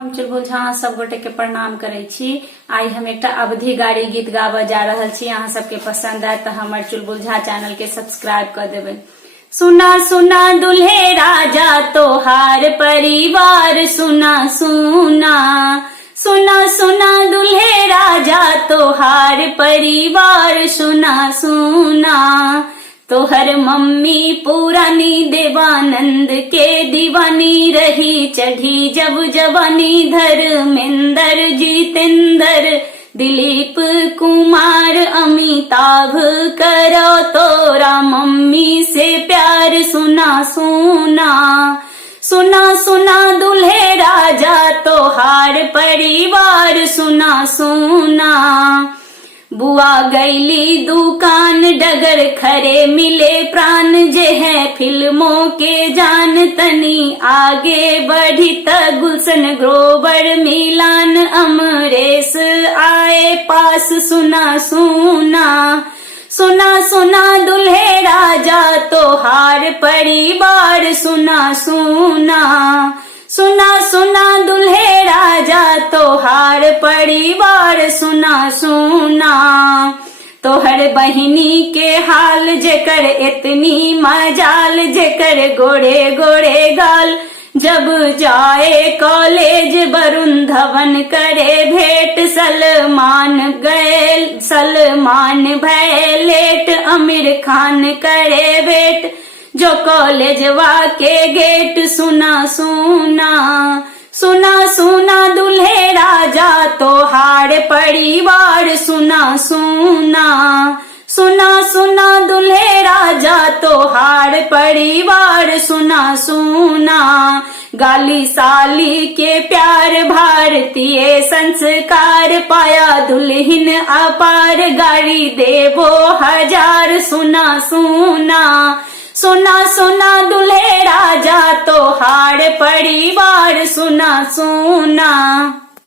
हम चुलबुल झा सब गोटे के प्रणाम करे छी। आई हम एक अवधि गाड़ी गीत गावा जा रहल छी। अहाँ सबके पसंद आए तो हमारे चुलबुल झा चैनल के सब्सक्राइब कर देवे। सुना सुना दुल्हे राजा तोहार परिवार सुना सुना, सुना सुना दुल्हे राजा तोहार परिवार सुना सुना। तोहर मम्मी पुरानी देवानंद के दीवानी रही, चढ़ी जब जवानी धर्मेंद्र जितेंद्र दिलीप कुमार अमिताभ करो तोरा मम्मी से प्यार सुना सुना, सुना सुना दुल्हे राजा तोहार परिवार सुना सुना। बुआ गईली दुकान डगर खरे मिले प्राण, जे है फिल्मों के जान तनी आगे बढ़ी त गुलशन ग्रोवर मिलान अमरेश आए पास सुना सुना, सुना सुना दुल्हे राजा तोहार परिवार सुना सुना, सुना सुना दुल्हे राजा तोहार परिवार सुना सुना। तोहर बहिनी के हाल जेकर इतनी मजाल, जेकर गोरे गोरे गाल, जब जाए कॉलेज वरुण धवन करे भेंट, सलमान गए सलमान भय लेट, आमिर खान करे भेंट जो कॉलेजवा के गेट सुना सुना, सुना सुना दुल्हे राजा तोहार परिवार सुना सुना, सुना सुना दुल्हे राजा तोहार परिवार सुना सुना। गाली साली के प्यार भारतीय संस्कार पाया दुल्हन अपार, गाड़ी देवो हजार सुना सुना, सुना सुना दुल्हे राजा तोहार परिवार सुना सुना।